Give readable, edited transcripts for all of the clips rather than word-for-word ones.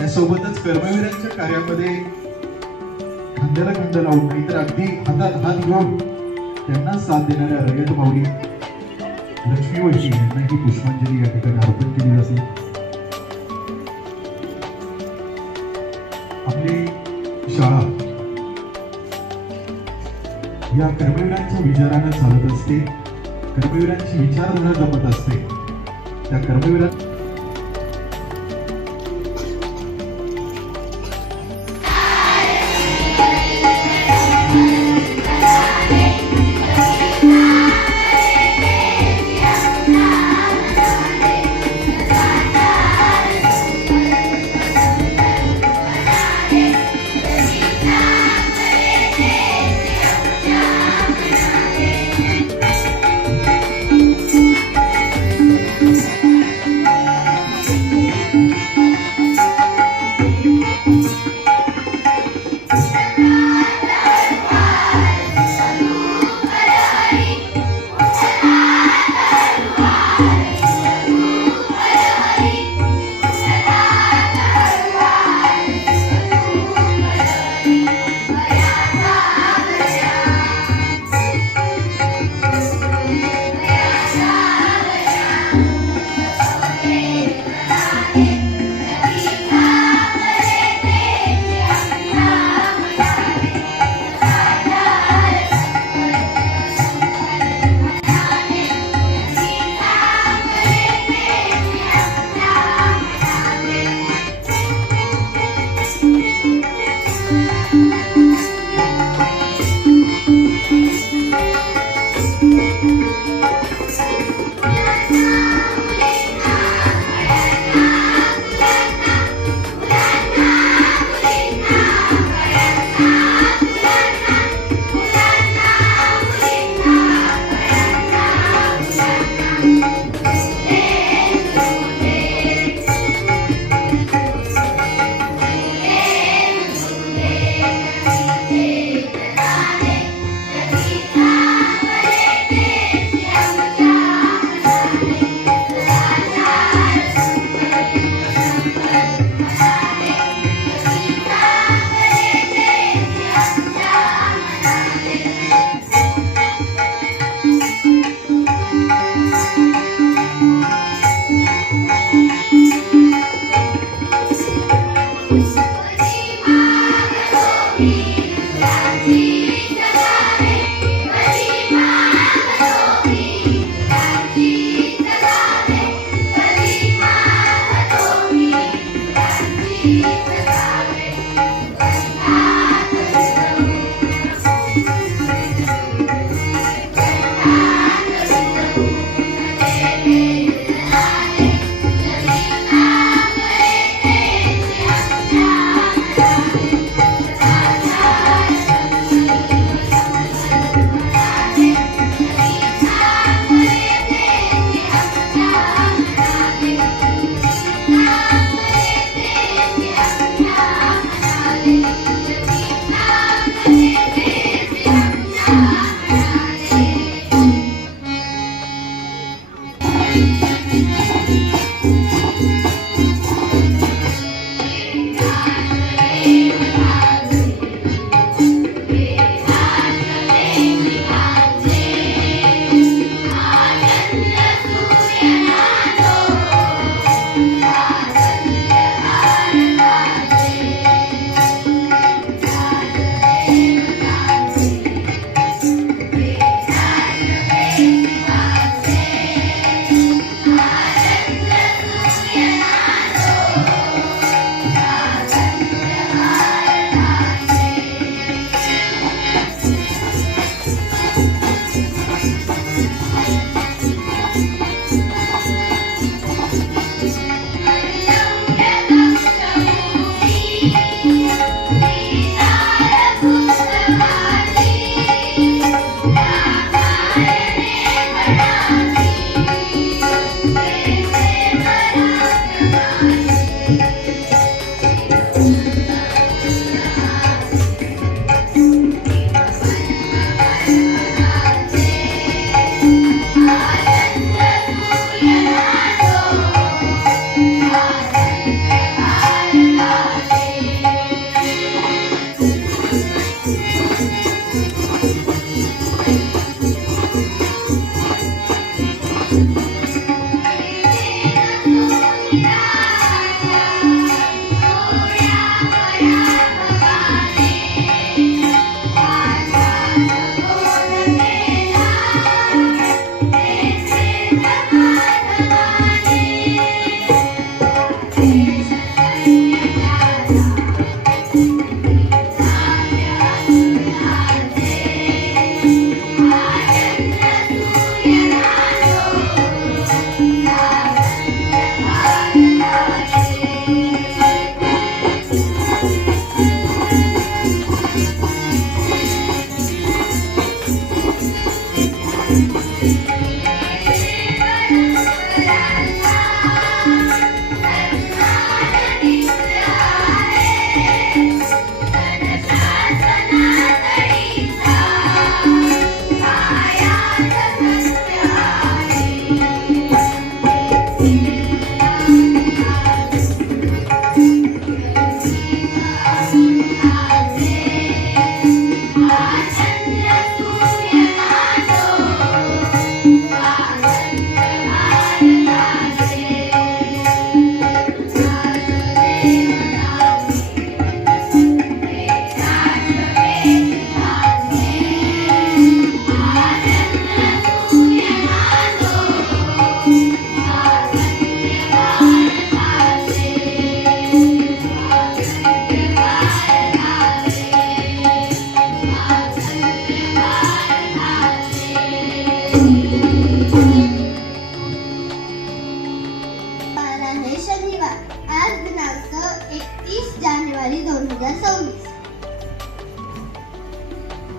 त्यासोबतच कर्मवीरांच्या कार्यामध्ये खांद्याला खांदा लावून नाही तर अगदी हातात हात घेऊन त्यांना साथ देणाऱ्या रयत माऊली लक्ष्मी वैशी यांना ही पुष्पांजली या ठिकाणी अर्पण केली जाते. आपली शाळा या कर्मवीरांच्या विचारानं चालत असते, कर्मवीरांची विचारधारा जपत असते. त्या कर्मवीरांच्या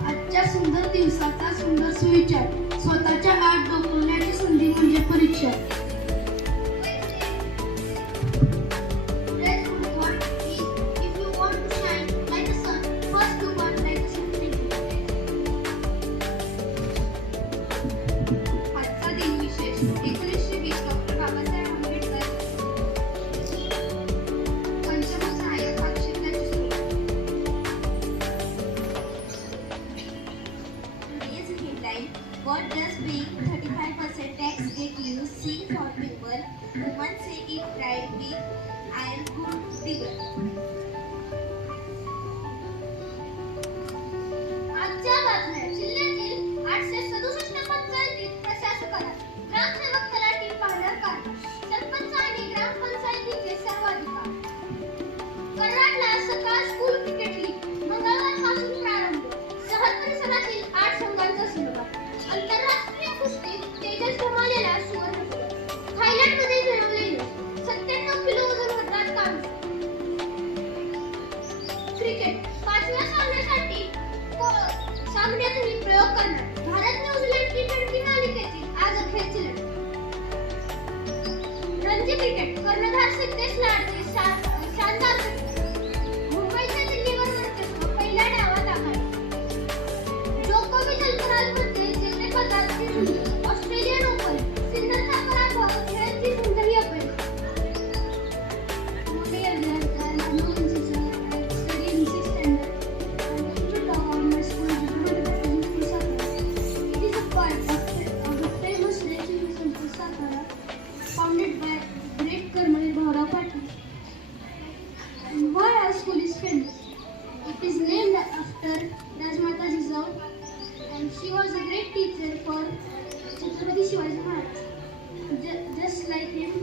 आजच्या सुंदर दिवसाचा सुंदर सुविचार, स्वतःच्या आत डोकवण्याची संधी म्हणजे परीक्षा. आजचा दिन विशेष 1920 डॉक्टर बाबासाहेब आंबेडकर पंचम सहाय्यक क्षेत्राची सुरुवात. Today's headline: What does paying 35% tax get you? C for people. Women say it right with iron good digger. आजच्या बातम्या. जिल्ह्यातील 867 पंचायतीत प्रशासकाला ग्रामसेवक तलाठी पाहणार कार्य, सरपंच आणि ग्रामपंचायतीचे सर्वाधिकार. कराडला सकाळ स्कूल क्रिकेट लीग मंगळवारपासून प्रारंभ, शहर परिसरातील 8 संघांचा सहभाग. आंतरराष्ट्रीय कुस्तीत तेजस धमालेला सुवर्ण पदक. थायलंडमध्ये मिळवलेले 97 किलो वजन पदकात काम. क्रिकेट 5व्या सामन्यासाठी सामन्यातही प्रयोग करणार. भारत न्यूझीलंड टी20 मालिकेतील आज अखेरची लढत. रणजी क्रिकेट कर्णधार सिद्धेश लाडचे शानदार षटकार. मुंबईच्या दिल्लीवर वर्चस्व, पहिल्या डावात आघाडी. जोकोविच अल्कराजमध्ये जेतेपदाची झुंज. ऑस्ट्रेलियन ओपन सिंधूचा पराभव, खेळाची झुंजही अपयश. Modi founded by great Karmali Bhaura Patil. And why our school is famous? It is named after Rajmata Jizaou, and she was a great teacher for Chhatrapati Shivaji Maharaj. Just like him,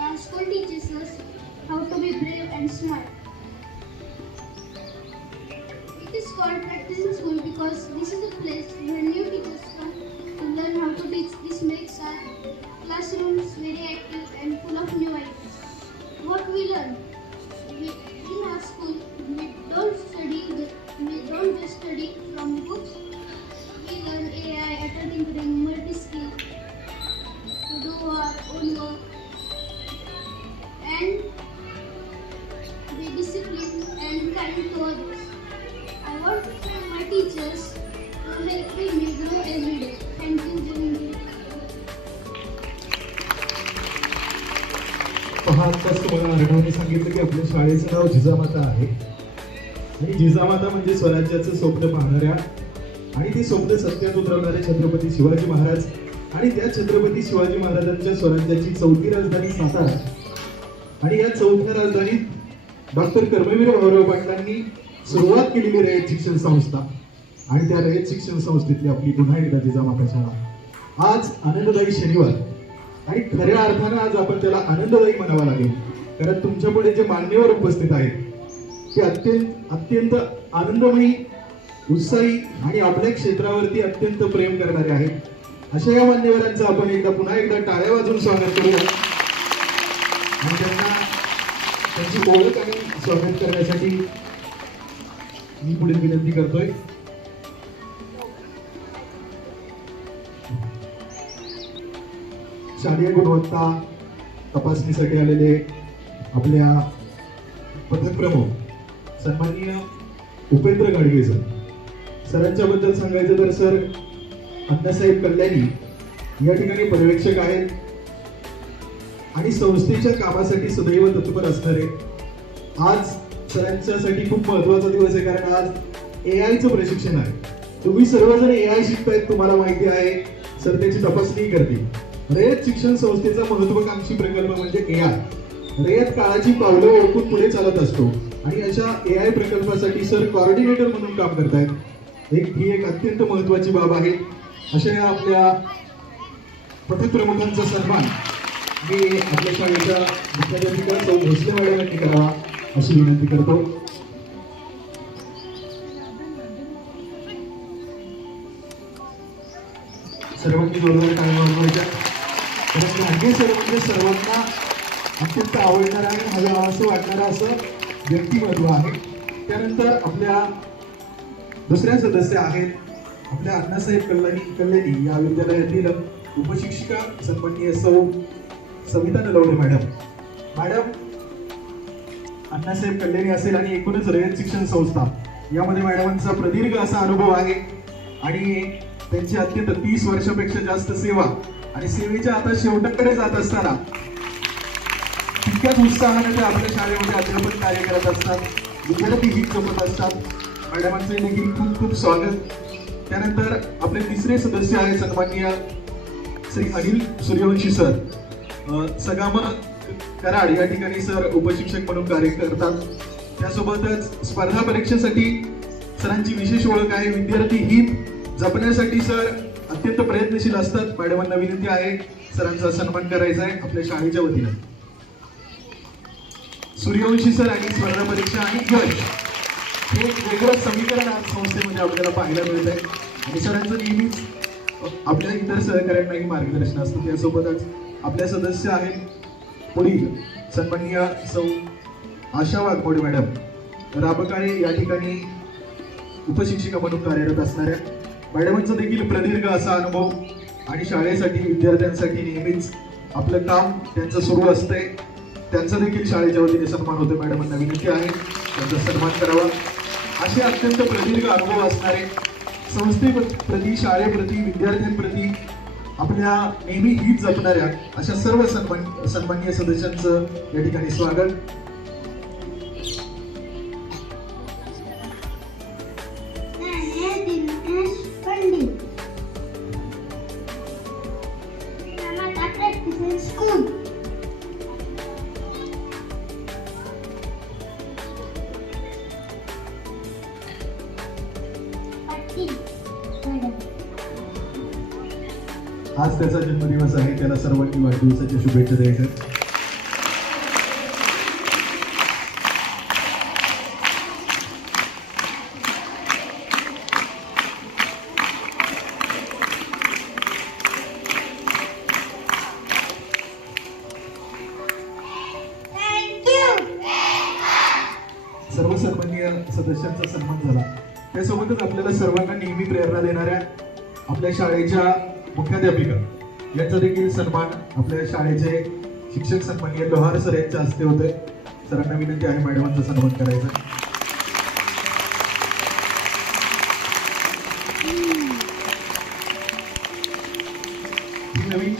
our school teaches us how to be brave and smart. It is called practicing school because this is a place where new teachers come to learn how to teach. This makes our classrooms very active and full of new ideas. What we learn? In our school, we don't just study from books. We learn AI, attending multi-skill, to do our own work, and be disciplined and kind to others. I want to thank my teachers for helping me grow every day. Thank you, Janvi. पहा, आत्ताच तुम्हाला अर्णवने सांगितलं की आपल्या शाळेचं नाव जिजामाता आहे आणि जिजामाता म्हणजे स्वराज्याचं स्वप्न पाहणाऱ्या आणि ते स्वप्न सत्यात उतरवणारे छत्रपती शिवाजी महाराज आणि त्या छत्रपती शिवाजी महाराजांच्या स्वराज्याची चौथी राजधानी सातारा. आणि या चौथ्या राजधानीत डॉक्टर कर्मवीर भाऊराव पाटलांनी सुरुवात केलेली रयत शिक्षण संस्था आणि त्या रयत शिक्षण संस्थेतली आपली पुन्हा एकदा जिजामाता शाळा. आज आनंददायी शनिवार आणि खऱ्या अर्थानं आज आपण त्याला आनंददायी म्हणावा लागेल, कारण तुमच्यापुढे जे मान्यवर उपस्थित आहेत ते अत्यंत आनंदमयी, उत्साही आणि आपल्या क्षेत्रावरती अत्यंत प्रेम करणारे आहेत। अशा या मान्यवरांचं आपण पुन्हा एकदा टाळ्या वाजवून स्वागत करूया आणि त्यांना त्यांची ओळख आणि स्वागत करण्यासाठी मी पुढे विनंती करतोय। शालेय गुणवत्ता तपासणीसाठी आलेले आपल्या पथक प्रमुख सन्माननीय उपेंद्र गाडगे सरांच्या बद्दल सांगायचं तर सर अण्णासाहेब कल्याणी या ठिकाणी पर्यवेक्षक आहेत आणि संस्थेच्या कामासाठी सदैव तत्पर असणारे। आज सरांच्यासाठी खूप महत्वाचा दिवस आहे कारण आज एआयचं प्रशिक्षण आहे। तुम्ही सर्वजण एआय शिकतायत, तुम्हाला माहिती आहे, सर त्याची तपासणी करतील। रयत शिक्षण संस्थेचा महत्वाकांक्षी प्रकल्प म्हणजे एआय। रयत काळाची पावलं ओळखून पुढे चालत असतो आणि अशा एआय प्रकल्पासाठी सर कोऑर्डिनेटर म्हणून काम करतायत। ही एक अत्यंत महत्वाची बाब आहे। अशा या आपल्या पथक प्रमुखांचा सन्मान मी आपल्या शाळेच्या मुख्याध्यापिका सौ भोसले मॅडम यांनी करावा अशी विनंती करतो। सर्वांनी जोरदार टाळ्या वाजवायच्या। कारण गाडगे सर म्हणजे सर्वांना अत्यंत आवडणारा आणि हवं असं वाटणारा असं व्यक्तिमत्व आहे। त्यानंतर आपल्या दुसऱ्या सदस्य आहेत आपल्या अण्णासाहेब कल्याणी या विद्यालयातील उपशिक्षिका सन्माननीय सौ सविता नलवडे मॅडम अण्णासाहेब कल्याणी असेल आणि एकूणच रयत शिक्षण संस्था यामध्ये मॅडमांचा प्रदीर्घ असा अनुभव आहे आणि त्यांची अत्यंत 30 वर्षापेक्षा जास्त सेवा आणि सेवेच्या आता शेवटाकडे जात असताना तितक्याच उत्साहाने ते आपल्या शाळेमध्ये अध्यापन कार्य करत असतात, विद्यार्थी हित जपत असतात। मॅडमांचे देखील खूप खूप स्वागत। त्यानंतर आपले तिसरे सदस्य आहेत सन्माननीय श्री अनिल सूर्यवंशी सर सगाम कराड या ठिकाणी सर उपशिक्षक म्हणून कार्य करतात। त्यासोबतच स्पर्धा परीक्षेसाठी सरांची विशेष ओळख आहे। विद्यार्थी हित जपण्यासाठी सर अत्यंत प्रयत्नशील असतात। मॅडमांना विनंती आहे सरांचा सन्मान करायचा आहे आपल्या शाळेच्या वतीने। सूर्यवंशी सर आणि स्पर्धा परीक्षा आणि यश हे एक वेगळं समीकरण आज संस्थेमध्ये आपल्याला पाहायला मिळत आहे आणि सरांचं नेहमीच आपल्या इतर सहकाऱ्यांनाही मार्गदर्शन असतं। त्यासोबतच आपल्या सदस्य आहेत पुढील सन्माननीय सौ आशा वाघमोडे मॅडम राबकाळे या ठिकाणी उपशिक्षिका म्हणून कार्यरत असणाऱ्या। मॅडमांचा देखील प्रदीर्घ असा अनुभव आणि शाळेसाठी विद्यार्थ्यांसाठी नेहमीच आपलं काम त्यांचं सुरू असतंय। त्यांचा देखील शाळेच्या वतीने सन्मान होतो। मॅडमांना विनंती आहे त्यांचा सन्मान करावा। असे अत्यंत प्रदीर्घ अनुभव असणारे संस्थेप्रती, शाळेप्रती, विद्यार्थ्यांप्रती आपल्या नेहमी हित जपणाऱ्या अशा सर्व सन्माननीय सदस्यांचं या ठिकाणी स्वागत। आज त्याचा जन्मदिवस आहे, त्याला सर्वांनी वाढदिवसाच्या शुभेच्छा द्यायच्या। सर्व सन्माननीय सदस्यांचा सन्मान झाला। त्यासोबतच आपल्याला सर्वांना नेहमी प्रेरणा देणाऱ्या आपल्या शाळेच्या मुख्याध्यापिका यांचा देखील सन्मान आपल्या शाळेचे शिक्षक सन्माननीय लोहार सर यांच्या हस्ते होते। सरांना विनंती आहे मॅडमांचा सन्मान करायचा।